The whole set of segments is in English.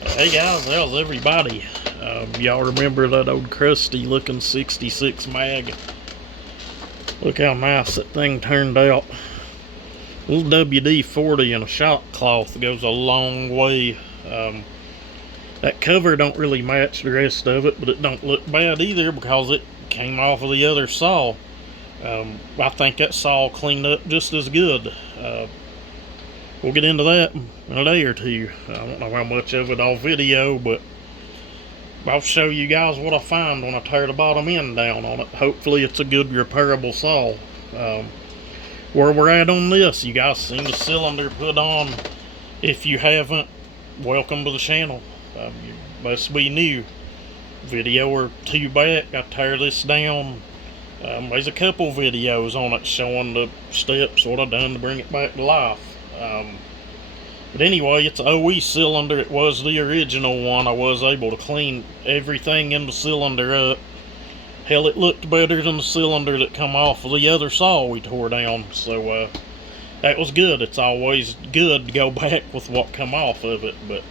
Hey guys, how's everybody? Y'all remember that old crusty looking 66 mag? Look how nice that thing turned out. A little WD-40 and a shot cloth goes a long way. That cover don't really match the rest of it, but it don't look bad either because it came off of the other saw. I think that saw cleaned up just as good. We'll get into that in a day or two. I don't know how much of it on video, but I'll show you guys what I find when I tear the bottom end down on it. Hopefully it's a good repairable saw. Where we're at on this, you guys seen the cylinder put on. If you haven't, welcome to the channel. You must be new. Video or two back, I tear this down. There's a couple videos on it showing the steps, what I've done to bring it back to life. But anyway, it's an OE cylinder. It was the original one. I was able to clean everything in the cylinder up. Hell, it looked better than the cylinder that come off of the other saw we tore down. So that was good. It's always good to go back with what come off of it. But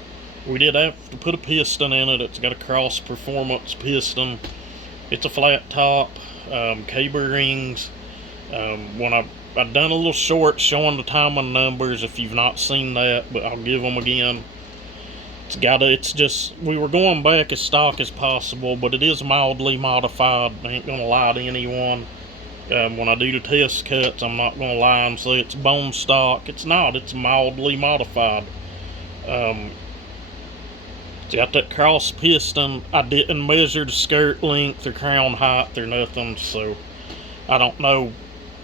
we did have to put a piston in it. It's got a cross performance piston. It's a flat top, cable rings. When I've done a little short showing the timing numbers if you've not seen that, but I'll give them again. It's just, we were going back as stock as possible, but it is mildly modified. I ain't gonna lie to anyone. When I do the test cuts, I'm not gonna lie and say it's bone stock. It's not, it's mildly modified. It's got that cross piston. I didn't measure the skirt length or crown height or nothing, so I don't know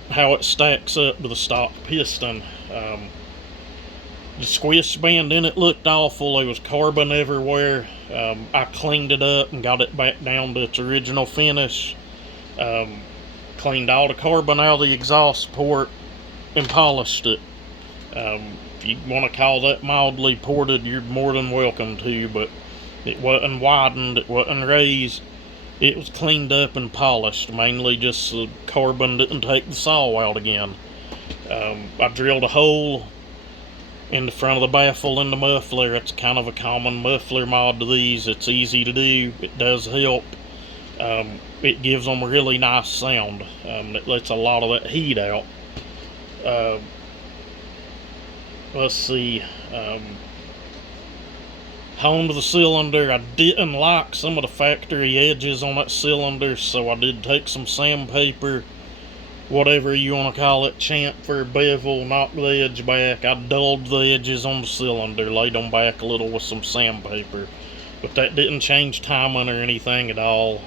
how it stacks up to the stock piston. The squish band in it looked awful. There was carbon everywhere. I cleaned it up and got it back down to its original finish. Cleaned all the carbon out of the exhaust port and polished it. If you want to call that mildly ported, you're more than welcome to, but it wasn't widened, it wasn't raised. It was cleaned up and polished, mainly just the carbon didn't take the saw out again. I drilled a hole in the front of the baffle in the muffler. It's kind of a common muffler mod to these. It's easy to do. It does help. It gives them a really nice sound. It lets a lot of that heat out. Let's see. Home to the cylinder. I didn't like some of the factory edges on that cylinder, so I did take some sandpaper, whatever you want to call it, chamfer, bevel, knock the edge back. I dulled the edges on the cylinder, laid them back a little with some sandpaper, but that didn't change timing or anything at all.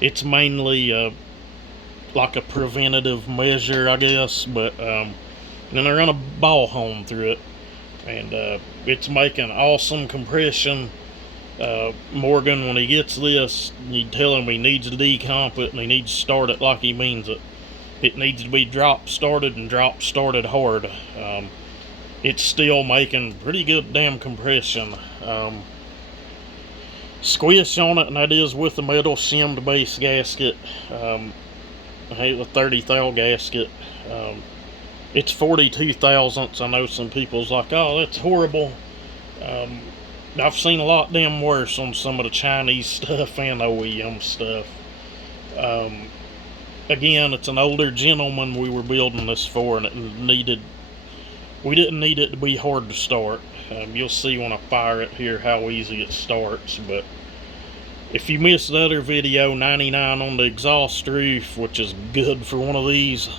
It's mainly like a preventative measure, I guess, but then I run a ball home through it, and it's making awesome compression. Morgan, when he gets this, you tell him he needs to decomp it and he needs to start it like he means it. It needs to be drop started and drop started hard. It's still making pretty good damn compression. Squish on it, and that is with the metal shimmed base gasket. I hate the 30 thou gasket. It's 42 thousandths. I know some people's like, oh, that's horrible. I've seen a lot damn worse on some of the Chinese stuff and OEM stuff. Again, it's an older gentleman we were building this for, and we didn't need it to be hard to start. You'll see when I fire it here how easy it starts, but if you missed the other video, 99 on the exhaust roof, which is good for one of these,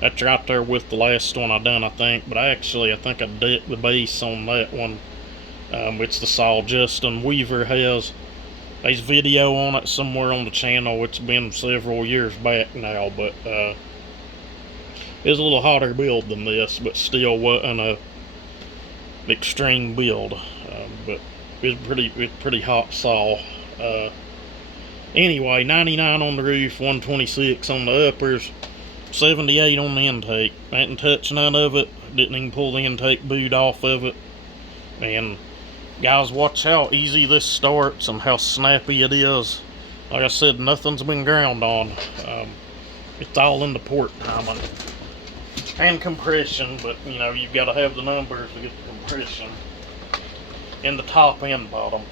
that's right there with the last one I done, I think, but I think I decked the base on that one. It's the saw Justin Weaver has. There's video on it somewhere on the channel. It's been several years back now, but it's a little hotter build than this, but still wasn't a extreme build. But it's pretty hot saw. Anyway, 99 on the roof, 126 on the uppers, 78 on the intake. I didn't touch none of it. Didn't even pull the intake boot off of it. And guys, watch how easy this starts and how snappy it is. Like I said, nothing's been ground on. It's all in the port timing and compression, but you know, you've got to have the numbers to get the compression. in the top and bottom.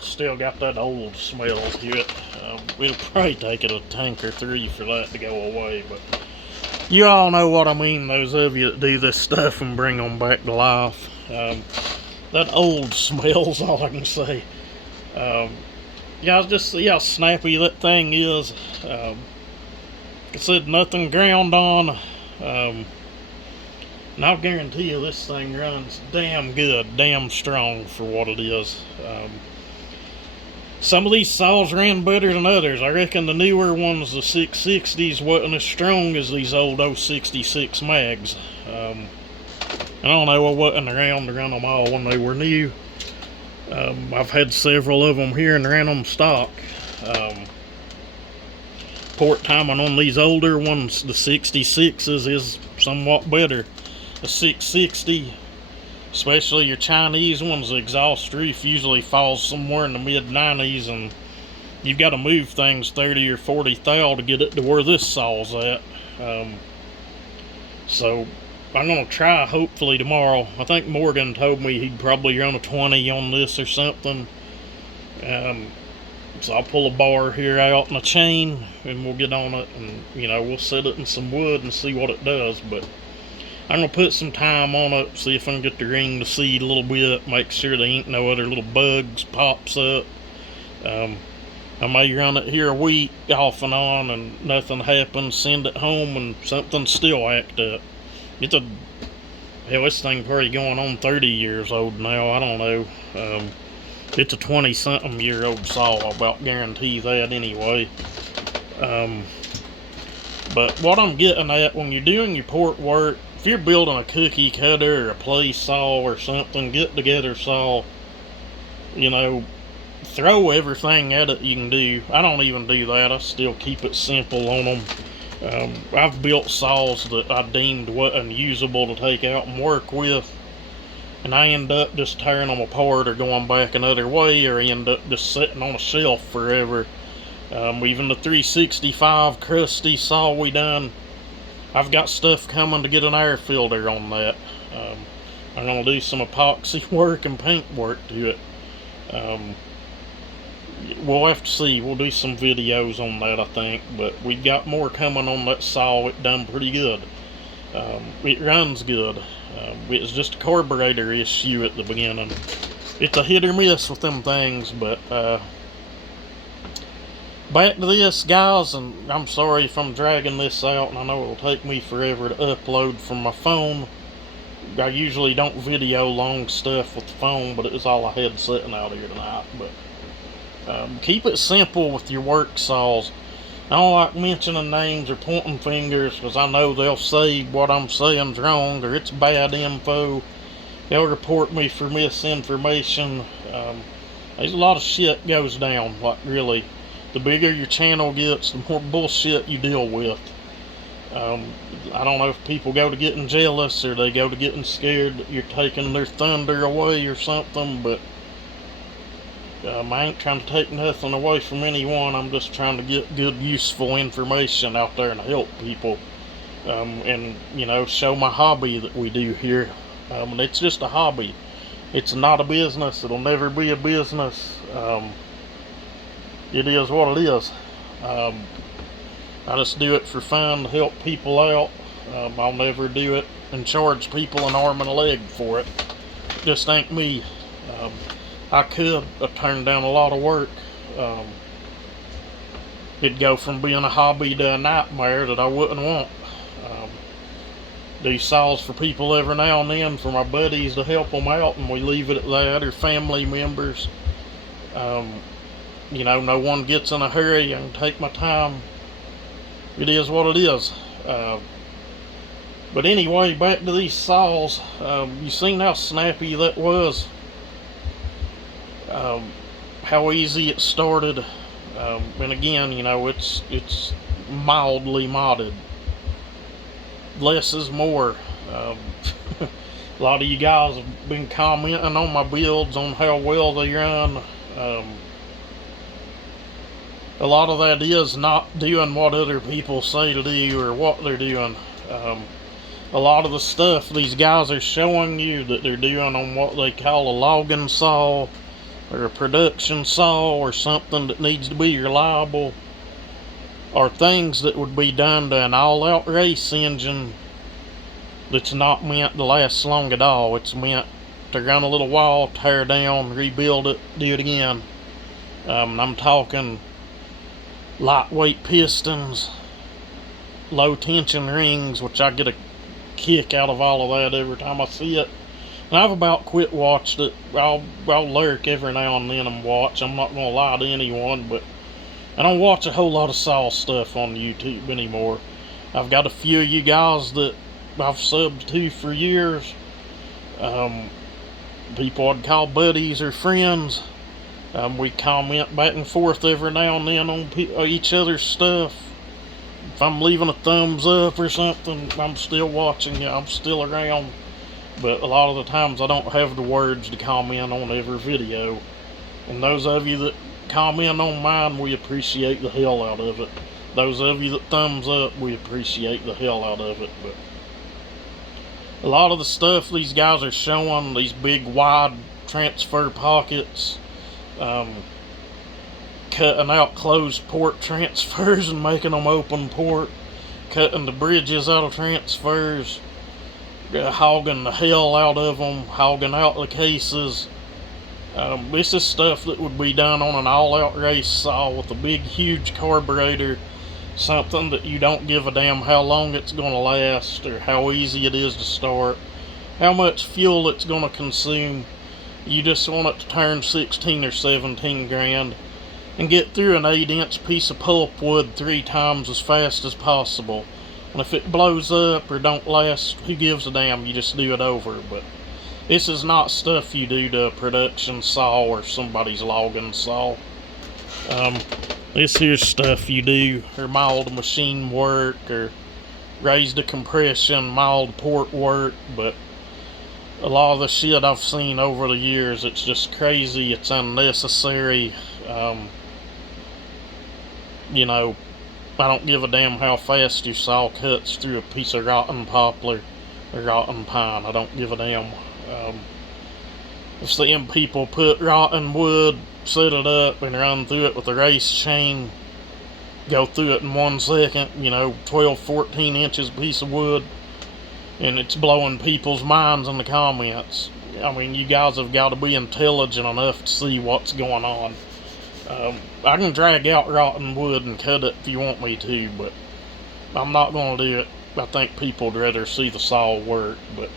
Still got that old smell to it. It'll probably take it a tank or three for that to go away, but you all know what I mean, those of you that do this stuff and bring them back to life. That old smell's all I can say. Yeah, just see how snappy that thing is. Like I said, nothing ground on. And I'll guarantee you this thing runs damn good, damn strong for what it is. Some of these saws ran better than others. I reckon the newer ones, the 660s, wasn't as strong as these old 066 mags. I don't know, I wasn't around to run them all when they were new. I've had several of them here and ran them stock. Port timing on these older ones, the 66s, is somewhat better. The 660, especially your Chinese ones, the exhaust roof usually falls somewhere in the mid-90s, and you've got to move things 30 or 40 thou to get it to where this saw's at. So I'm going to try, hopefully tomorrow. I think Morgan told me he'd probably run a 20 on this or something. So I'll pull a bar here out and a chain, and we'll get on it, and we'll set it in some wood and see what it does. But I'm going to put some time on it, see if I can get the ring to seed a little bit, make sure there ain't no other little bugs pops up. I may run it here a week off and on and nothing happens, send it home and something still act up. Hell, this thing probably going on 30 years old now, I don't know. It's a 20-something year old saw, I'll about guarantee that anyway. But what I'm getting at, when you're doing your port work, if you're building a cookie cutter or a place saw or something, get together saw, throw everything at it you can do. I don't even do that, I still keep it simple on them. I've built saws that I deemed wasn't usable to take out and work with, and I end up just tearing them apart or going back another way, or end up just sitting on a shelf forever. Even the 365 crusty saw we done, I've got stuff coming to get an air filter on that. I'm going to do some epoxy work and paint work to it. We'll have to see. We'll do some videos on that, I think. But we got more coming on that saw. It done pretty good. It runs good. It was just a carburetor issue at the beginning. It's a hit or miss with them things, but back to this, guys, and I'm sorry if I'm dragging this out, and I know it'll take me forever to upload from my phone. I usually don't video long stuff with the phone, but it was all I had sitting out here tonight. But keep it simple with your work saws. I don't like mentioning names or pointing fingers, because I know they'll say what I'm saying's wrong, or it's bad info. They'll report me for misinformation. There's a lot of shit goes down, like really. The bigger your channel gets, the more bullshit you deal with. I don't know if people go to getting jealous, or they go to getting scared that you're taking their thunder away or something, but I ain't trying to take nothing away from anyone. I'm just trying to get good, useful information out there and help people. And, show my hobby that we do here. And it's just a hobby. It's not a business. It'll never be a business. It is what it is. I just do it for fun to help people out. I'll never do it and charge people an arm and a leg for it. Just ain't me. I could turn down a lot of work. It'd go from being a hobby to a nightmare that I wouldn't want. Do saws for people every now and then for my buddies to help them out, and we leave it at that, or family members. No one gets in a hurry. I can take my time. It is what it is. But anyway, back to these saws. You seen how snappy that was? How easy it started. And again, it's mildly modded. less is more. Um, a lot of you guys have been commenting on my builds on how well they run. A lot of that is not doing what other people say to do or what they're doing. A lot of the stuff these guys are showing you that they're doing on what they call a logging saw or a production saw or something that needs to be reliable are things that would be done to an all-out race engine that's not meant to last long at all. It's meant to run a little while, tear down, rebuild it, do it again. I'm talking lightweight pistons, low tension rings, which I get a kick out of all of that every time I see it. And I've about quit watched it. I'll lurk every now and then and watch. I'm not gonna lie to anyone, but I don't watch a whole lot of saw stuff on YouTube anymore. I've got a few of you guys that I've subbed to for years. People I'd call buddies or friends. We comment back and forth every now and then on each other's stuff. If I'm leaving a thumbs up or something, I'm still watching you. I'm still around. But a lot of the times I don't have the words to comment on every video. And those of you that comment on mine, we appreciate the hell out of it. Those of you that thumbs up, we appreciate the hell out of it. But a lot of the stuff these guys are showing, these big wide transfer pockets, cutting out closed port transfers and making them open port, cutting the bridges out of transfers, hogging the hell out of them, hogging out the cases. This is stuff that would be done on an all-out race saw with a big, huge carburetor, something that you don't give a damn how long it's going to last or how easy it is to start, how much fuel it's going to consume. You just want it to turn 16 or 17 grand and get through an 8-inch piece of pulpwood 3 times as fast as possible. And if it blows up or don't last, who gives a damn? You just do it over. But this is not stuff you do to a production saw or somebody's logging saw. This here's stuff you do, or mild machine work, or raised to compression, mild port work. But a lot of the shit I've seen over the years, it's just crazy, it's unnecessary. You know, I don't give a damn how fast your saw cuts through a piece of rotten poplar or rotten pine. I don't give a damn. I've seen people put rotten wood, set it up, and run through it with a race chain, go through it in 1 second, 12, 14 inches piece of wood, and it's blowing people's minds in the comments. I mean, you guys have got to be intelligent enough to see what's going on. I can drag out rotten wood and cut it if you want me to, but I'm not going to do it. I think people would rather see the saw work. But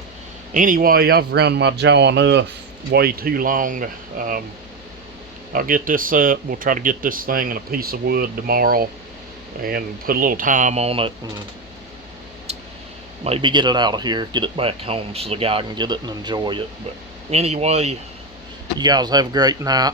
anyway, I've run my jaw enough, way too long. I'll get this up. We'll try to get this thing in a piece of wood tomorrow and put a little time on it and maybe get it out of here, get it back home so the guy can get it and enjoy it. But anyway, you guys have a great night.